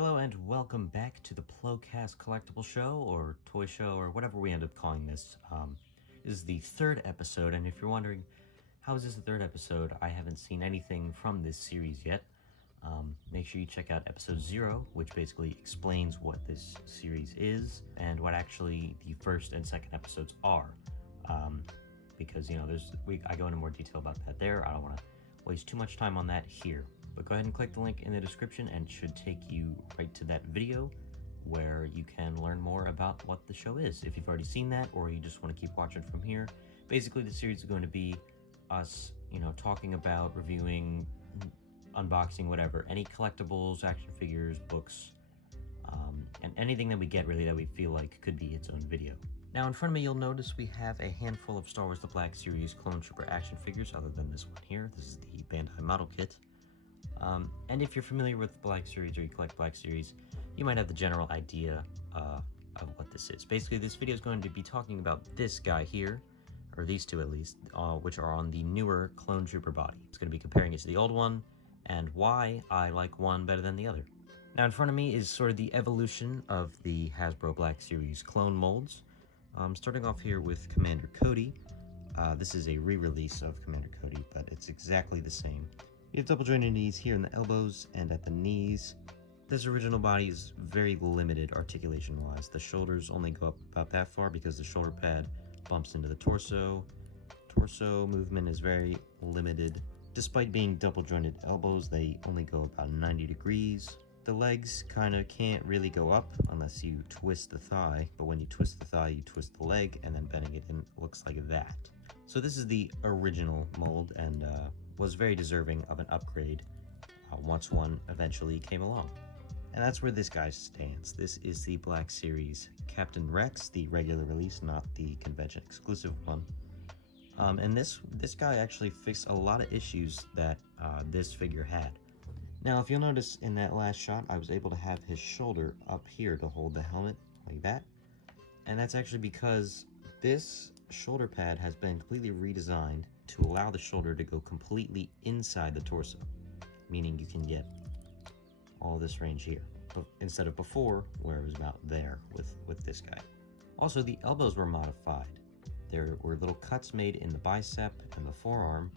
Hello and welcome back to the Plocast Collectible Show, or Toy Show, or whatever we end up calling this. This is the third episode, and if you're wondering, how is this the third episode? I haven't seen anything from this series yet. Make sure you check out episode 0, which basically explains what this series is, and what actually the first and second episodes are. Because, I go into more detail about that there. I don't want to waste too much time on that here. But go ahead and click the link in the description and it should take you right to that video where you can learn more about what the show is. If you've already seen that or you just want to keep watching from here, basically the series is going to be us, talking about, reviewing, unboxing, whatever, any collectibles, action figures, books, and anything that we get really that we feel like could be its own video. Now in front of me you'll notice we have a handful of Star Wars The Black Series Clone Trooper action figures other than this one here. This is the Bandai model kit. And if you're familiar with Black Series or you collect Black Series, you might have the general idea of what this is. Basically, this video is going to be talking about this guy here, or these two at least, which are on the newer Clone Trooper body. It's going to be comparing it to the old one, and why I like one better than the other. Now in front of me is sort of the evolution of the Hasbro Black Series clone molds. Starting off here with Commander Cody. This is a re-release of Commander Cody, but it's exactly the same. You have double jointed knees here in the elbows and at the knees. This original body is very limited articulation wise. The shoulders only go up about that far because the shoulder pad bumps into the torso. Torso movement is very limited. Despite being double jointed elbows, they only go about 90 degrees. The legs kind of can't really go up unless you twist the thigh, but when you twist the thigh, you twist the leg, and then bending it in looks like that. So this is the original mold, and was very deserving of an upgrade once one eventually came along. And that's where this guy stands. This is the Black Series Captain Rex, the regular release, not the convention exclusive one. And this guy actually fixed a lot of issues that this figure had. Now, if you'll notice in that last shot, I was able to have his shoulder up here to hold the helmet like that. And that's actually because this shoulder pad has been completely redesigned to allow the shoulder to go completely inside the torso, meaning you can get all this range here, instead of before where it was about there with this guy. Also, the elbows were modified. There were little cuts made in the bicep and the forearm,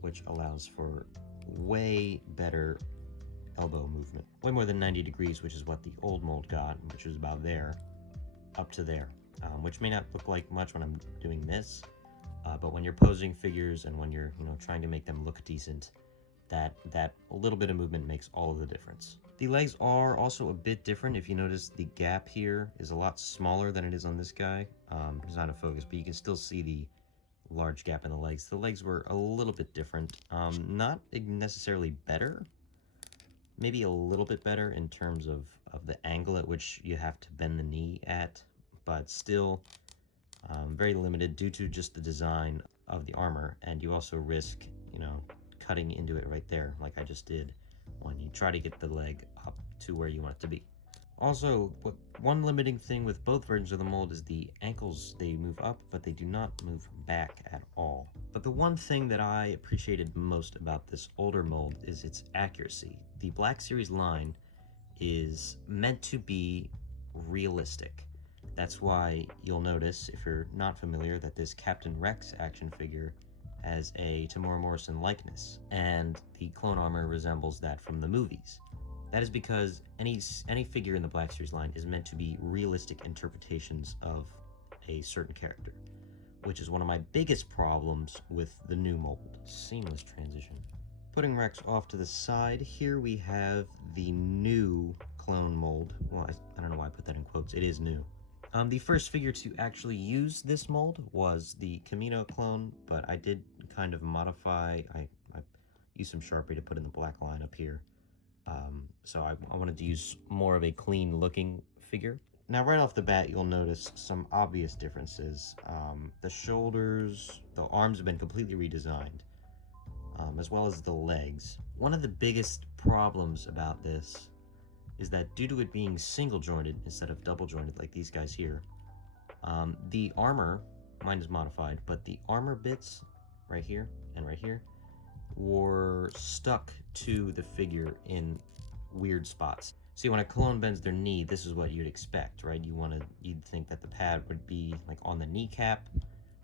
which allows for way better elbow movement. Way more than 90 degrees, which is what the old mold got, which was about there, up to there. Which may not look like much when I'm doing this, but when you're posing figures and when you're trying to make them look decent, that a little bit of movement makes all of the difference. The legs are also a bit different. If you notice, the gap here is a lot smaller than it is on this guy. It's not in focus, but you can still see the large gap in the legs. The legs were a little bit different. Not necessarily better, maybe a little bit better in terms of the angle at which you have to bend the knee at, but still very limited due to just the design of the armor, and you also risk, cutting into it right there like I just did when you try to get the leg up to where you want it to be. Also, one limiting thing with both versions of the mold is the ankles. They move up, but they do not move back at all. But the one thing that I appreciated most about this older mold is its accuracy. The Black Series line is meant to be realistic. That's why you'll notice, if you're not familiar, that this Captain Rex action figure has a Tamora Morrison likeness, and the clone armor resembles that from the movies. That is because any figure in the Black Series line is meant to be realistic interpretations of a certain character, which is one of my biggest problems with the new mold. Seamless transition. Putting Rex off to the side, here we have the new clone mold. Well, I don't know why I put that in quotes. It is new. The first figure to actually use this mold was the Camino clone, but I did kind of modify. I used some Sharpie to put in the black line up here. So I wanted to use more of a clean looking figure. Now right off the bat, you'll notice some obvious differences. The shoulders, the arms have been completely redesigned, as well as the legs. One of the biggest problems about this is that due to it being single jointed instead of double jointed like these guys here, the armor, mine is modified, but the armor bits right here and right here were stuck to the figure in weird spots. See, when a clone bends their knee, this is what you'd expect, right? You'd think that the pad would be like on the kneecap,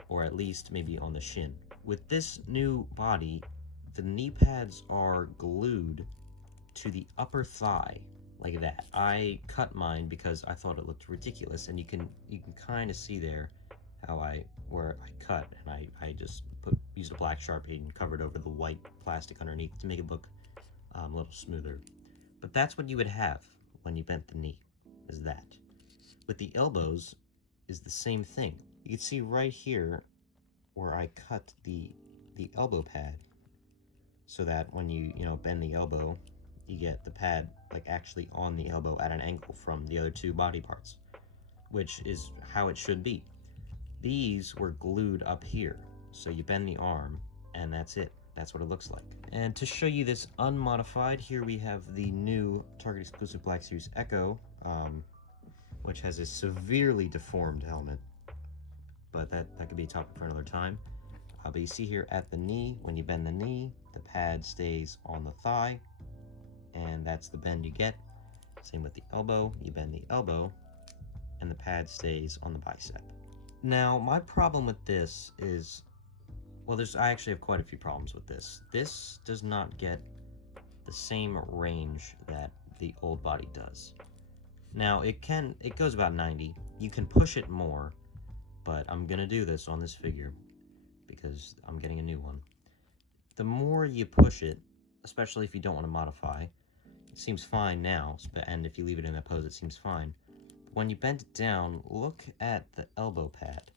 or at least maybe on the shin. With this new body, the knee pads are glued to the upper thigh, like that. I cut mine because I thought it looked ridiculous, and you can kind of see there where I cut, and I just used a black Sharpie and covered over the white plastic underneath to make it look a little smoother. But that's what you would have when you bent the knee, is that. With the elbows is the same thing. You can see right here where I cut the elbow pad, so that when you bend the elbow, you get the pad like actually on the elbow at an angle from the other two body parts, which is how it should be. These were glued up here, so you bend the arm and that's it. That's what it looks like. And to show you this unmodified, here we have the new Target exclusive Black Series Echo, which has a severely deformed helmet, but that could be a topic for another time. But you see here at the knee, when you bend the knee, the pad stays on the thigh, and that's the bend you get. Same with the elbow, you bend the elbow, and the pad stays on the bicep. Now, my problem with this is, well, I actually have quite a few problems with this. This does not get the same range that the old body does. Now, it goes about 90. You can push it more, but I'm gonna do this on this figure because I'm getting a new one. The more you push it, especially if you don't want to modify, it seems fine now, and if you leave it in that pose, it seems fine. When you bend it down, look at the elbow pad.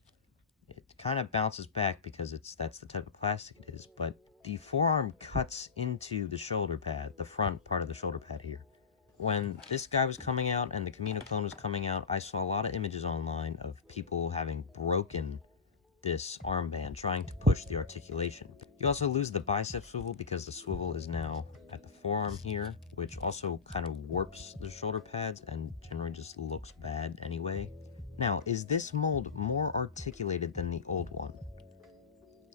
It kind of bounces back because that's the type of plastic it is, but the forearm cuts into the shoulder pad, the front part of the shoulder pad here. When this guy was coming out and the Camino clone was coming out, I saw a lot of images online of people having broken this armband trying to push the articulation. You also lose the bicep swivel because the swivel is now at the forearm here, which also kind of warps the shoulder pads and generally just looks bad anyway. Now, is this mold more articulated than the old one?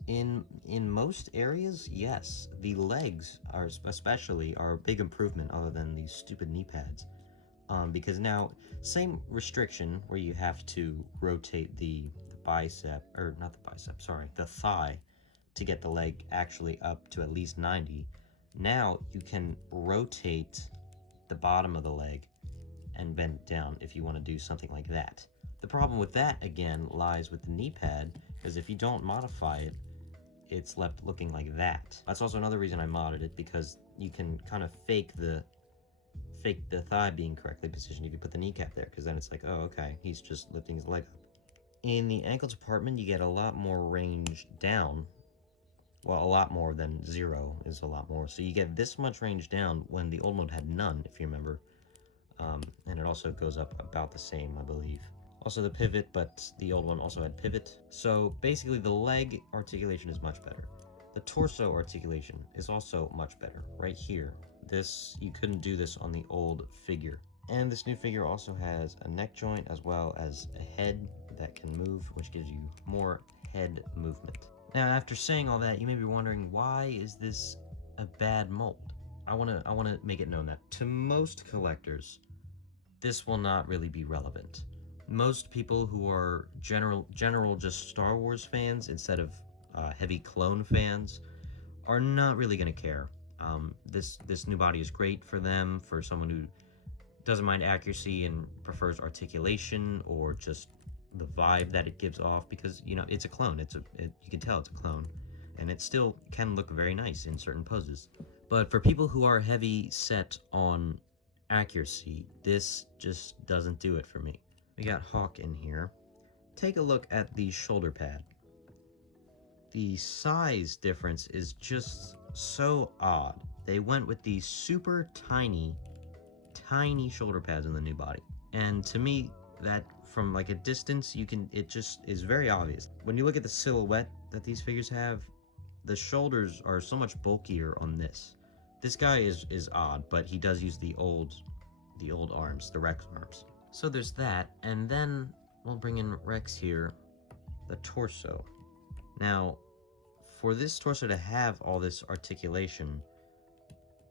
In most areas, yes. The legs are a big improvement other than these stupid knee pads. Because now, same restriction where you have to rotate the thigh to get the leg actually up to at least 90. Now you can rotate the bottom of the leg and bend it down if you want to do something like that. The problem with that, again, lies with the knee pad, because if you don't modify it, it's left looking like that. That's also another reason I modded it, because you can kind of fake the thigh being correctly positioned if you put the kneecap there, because then it's like, oh, okay, he's just lifting his leg up. In the ankle department, you get a lot more range down. Well, a lot more than 0 is a lot more. So you get this much range down when the old mode had none, if you remember. And it also goes up about the same, I believe. Also the pivot, but the old one also had pivot. So basically the leg articulation is much better. The torso articulation is also much better, right here. You couldn't do this on the old figure. And this new figure also has a neck joint as well as a head that can move, which gives you more head movement. Now, after saying all that, you may be wondering, why is this a bad mold? I want to make it known that to most collectors, this will not really be relevant. Most people who are general just Star Wars fans instead of heavy clone fans are not really going to care. This new body is great for them, for someone who doesn't mind accuracy and prefers articulation or just the vibe that it gives off, because it's a clone. You can tell it's a clone, and it still can look very nice in certain poses. But for people who are heavy set on accuracy, this just doesn't do it for me. We got Hawk in here. Take a look at the shoulder pad. The size difference is just so odd. They went with these super tiny shoulder pads in the new body. And to me, that from like a distance, it just is very obvious. When you look at the silhouette that these figures have, the shoulders are so much bulkier on this. This guy is odd, but he does use the old arms, the Rex arms. So there's that, and then we'll bring in Rex here, the torso. Now, for this torso to have all this articulation,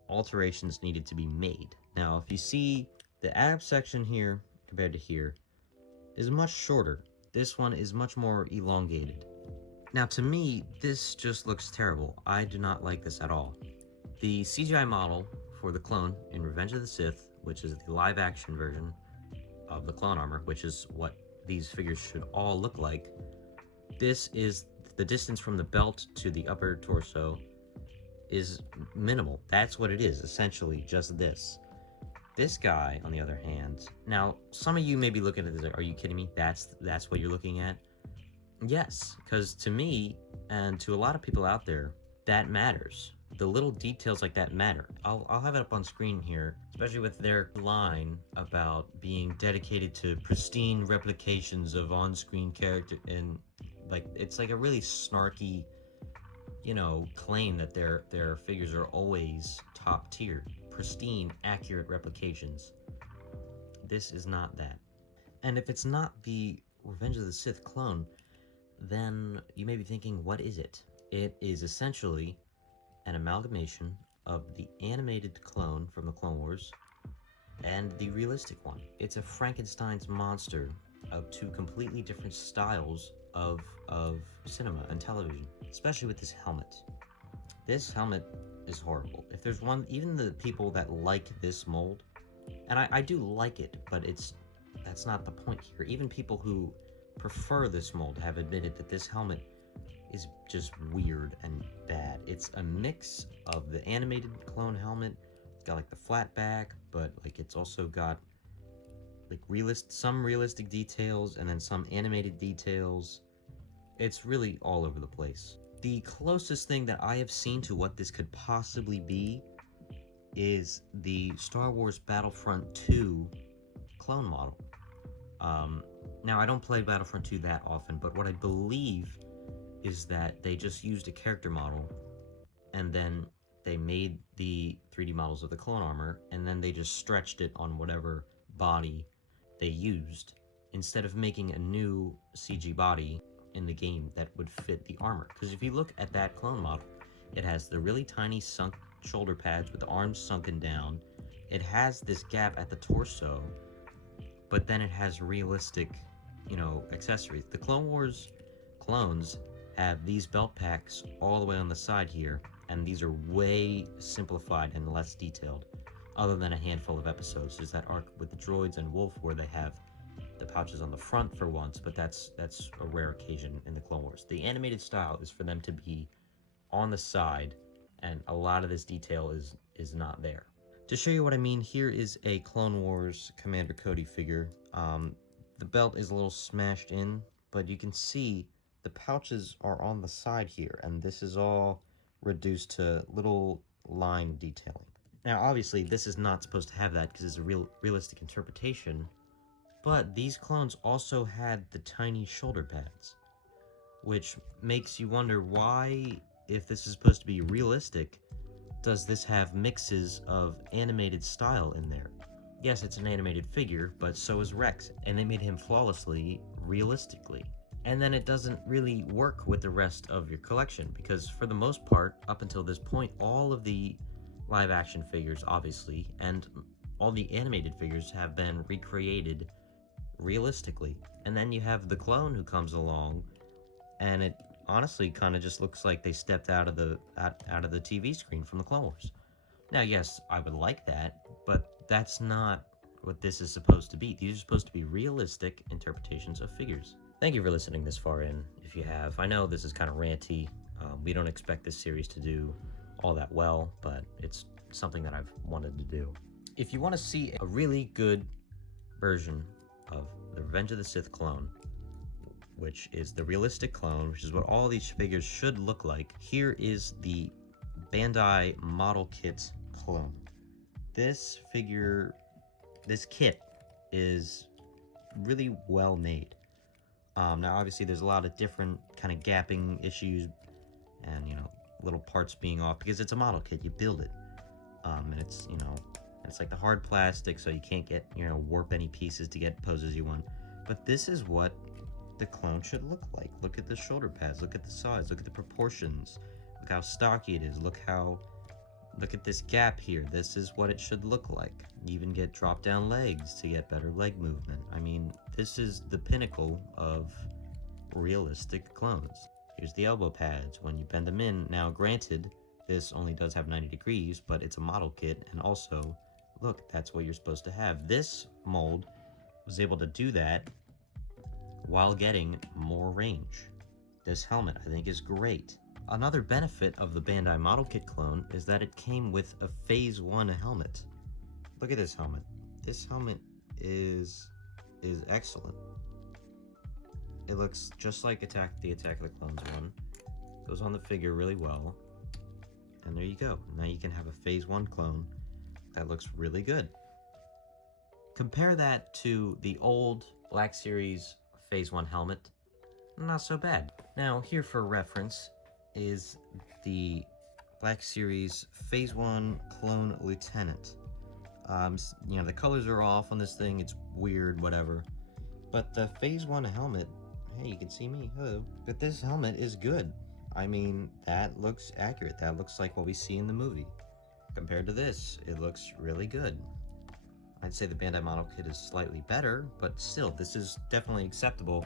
alterations needed to be made. Now, if you see The ab section here, compared to here, is much shorter. This one is much more elongated. Now, to me, this just looks terrible. I do not like this at all. The CGI model for the clone in Revenge of the Sith, which is the live-action version of the clone armor, which is what these figures should all look like, this is the distance from the belt to the upper torso is minimal. That's what it is, essentially, just this. This guy, on the other hand, now, some of you may be looking at this like, are you kidding me? That's what you're looking at? Yes, because to me, and to a lot of people out there, that matters. The little details like that matter. I'll have it up on screen here, especially with their line about being dedicated to pristine replications of on-screen character, and like it's like a really snarky, claim that their figures are always top tier, pristine, accurate replications. This is not that. And if it's not the Revenge of the Sith clone, then you may be thinking, what is it? It is essentially an amalgamation of the animated clone from the Clone Wars and the realistic one. It's a Frankenstein's monster of two completely different styles of cinema and television, especially with this helmet. This helmet is horrible. If there's one, even the people that like this mold, and I do like it, but that's not the point here. Even people who prefer this mold have admitted that this helmet is just weird and bad. It's a mix of the animated clone helmet. It's got like the flat back, but like it's also got like some realistic details and then some animated details. It's really all over the place. The closest thing that I have seen to what this could possibly be is the Star Wars Battlefront 2 clone model. Now, I don't play Battlefront 2 that often, but what I believe is that they just used a character model, and then they made the 3D models of the clone armor, and then they just stretched it on whatever body they used, instead of making a new CG body in the game that would fit the armor. Because if you look at that clone model, it has the really tiny sunk shoulder pads with the arms sunken down. It has this gap at the torso, but then it has realistic, accessories. The Clone Wars clones have these belt packs all the way on the side here, and these are way simplified and less detailed, other than a handful of episodes. There's that arc with the droids and Wolf where they have the pouches on the front for once, but that's a rare occasion in the Clone Wars. The animated style is for them to be on the side, and a lot of this detail is not there. To show you what I mean, here is a Clone Wars Commander Cody figure. The belt is a little smashed in, but you can see the pouches are on the side here, and this is all reduced to little line detailing. Now, obviously, this is not supposed to have that because it's a realistic interpretation, but these clones also had the tiny shoulder pads, which makes you wonder why, if this is supposed to be realistic, does this have mixes of animated style in there? Yes, it's an animated figure, but so is Rex, and they made him flawlessly, realistically. And then it doesn't really work with the rest of your collection, because for the most part, up until this point, all of the live action figures, obviously, and all the animated figures have been recreated realistically. And then you have the clone who comes along, and it honestly kind of just looks like they stepped out of the TV screen from the Clone Wars. Now, yes, I would like that, but that's not what this is supposed to be. These are supposed to be realistic interpretations of figures. Thank you for listening this far in, if you have. I know this is kind of ranty. We don't expect this series to do all that well, but it's something that I've wanted to do. If you want to see a really good version of the Revenge of the Sith clone, which is the realistic clone, which is what all these figures should look like, here is the Bandai model kit clone. This kit is really well made. Now, obviously, there's a lot of different kind of gapping issues and, little parts being off because it's a model kit. You build it. And it's, it's like the hard plastic, so you can't get, warp any pieces to get poses you want. But this is what the clone should look like. Look at the shoulder pads. Look at the size. Look at the proportions. Look how stocky it is. Look how Look at this gap here. This is what it should look like. You even get drop down legs to get better leg movement. I mean, this is the pinnacle of realistic clones. Here's the elbow pads. When you bend them in, now granted, this only does have 90 degrees, but it's a model kit, and also, look, that's what you're supposed to have. This mold was able to do that while getting more range. This helmet, I think, is great. Another benefit of the Bandai model kit clone is that it came with a Phase 1 helmet. Look at this helmet. This helmet is excellent. It looks just like the Attack of the Clones one. Goes on the figure really well. And there you go. Now you can have a Phase 1 clone that looks really good. Compare that to the old Black Series Phase 1 helmet. Not so bad. Now, here for reference is the Black Series Phase 1 Clone Lieutenant. You know, the colors are off on this thing. It's weird, whatever. But the Phase 1 helmet, hey, you can see me, hello. But this helmet is good. I mean, that looks accurate. That looks like what we see in the movie. Compared to this, it looks really good. I'd say the Bandai model kit is slightly better, but still, this is definitely acceptable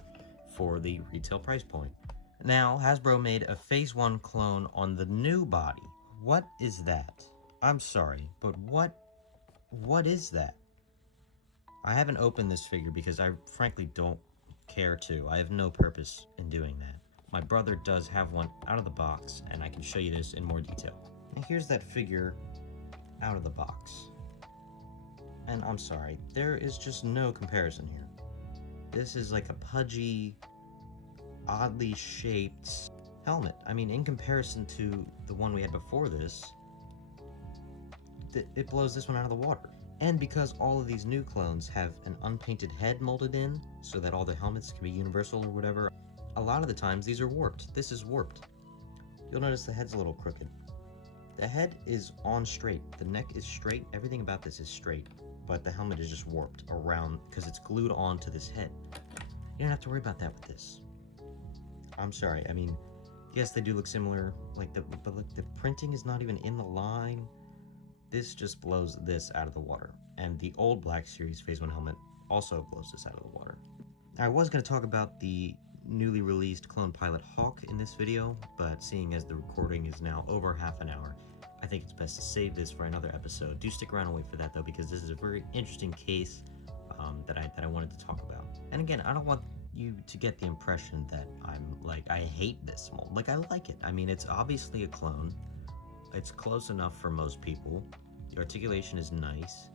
for the retail price point. Now, Hasbro made a Phase 1 clone on the new body. What is that? I'm sorry, but what is that? I haven't opened this figure because I frankly don't care to. I have no purpose in doing that. My brother does have one out of the box, and I can show you this in more detail. And here's that figure out of the box. And I'm sorry, there is just no comparison here. This is like a pudgy, oddly shaped helmet. I mean, in comparison to the one we had before this, it blows this one out of the water. And because all of these new clones have an unpainted head molded in, so that all the helmets can be universal or whatever, a lot of the times these are warped. This is warped. You'll notice the head's a little crooked. The head is on straight. The neck is straight. Everything about this is straight. But the helmet is just warped around because it's glued onto this head. You don't have to worry about that with this. I'm sorry. I mean, yes, they do look similar. But look, the printing is not even in the line. This just blows this out of the water. And the old Black Series Phase 1 helmet also blows this out of the water. I was going to talk about the newly released Clone Pilot Hawk in this video, but seeing as the recording is now over half an hour, I think it's best to save this for another episode. Do stick around and wait for that though, because this is a very interesting case that I wanted to talk about. And again, I don't want you to get the impression that I hate this mold. Like, I like it. I mean, it's obviously a clone. It's close enough for most people. The articulation is nice.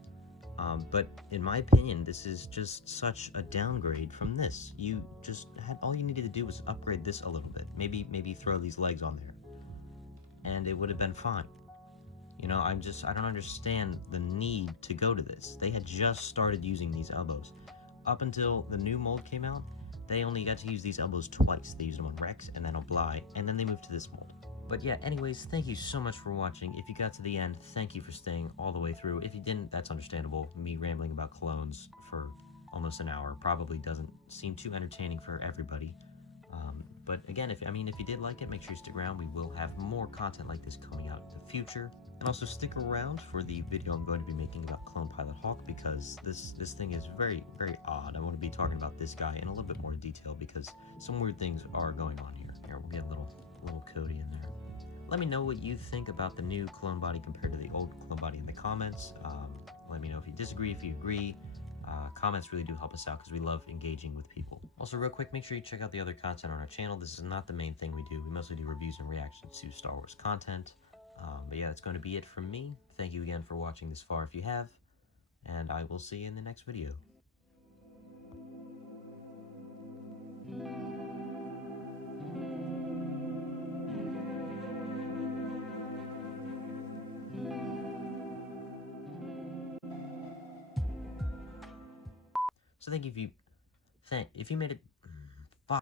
But in my opinion, this is just such a downgrade from this. You just had, all you needed to do was upgrade this a little bit. Maybe throw these legs on there, and it would have been fine. You know, I don't understand the need to go to this. They had just started using these elbows. Up until the new mold came out, they only got to use these elbows twice. They used them on Rex and then on Bly, and then they moved to this mold. But yeah, anyways, thank you so much for watching. If you got to the end, thank you for staying all the way through. If you didn't, that's understandable. Me rambling about clones for almost an hour probably doesn't seem too entertaining for everybody. But again, if you did like it, make sure you stick around. We will have more content like this coming out in the future. And also stick around for the video I'm going to be making about Clone Pilot Hawk, because this thing is very, very odd. I want to be talking about this guy in a little bit more detail because some weird things are going on here. Here, we'll get a little Cody in there. Let me know what you think about the new clone body compared to the old clone body in the comments. Let me know if you disagree, if you agree. Comments really do help us out because we love engaging with people. Also, real quick, make sure you check out the other content on our channel. This is not the main thing we do. We mostly do reviews and reactions to Star Wars content. But yeah, that's going to be it from me. Thank you again for watching this far if you have, and I will see you in the next video. So if you made it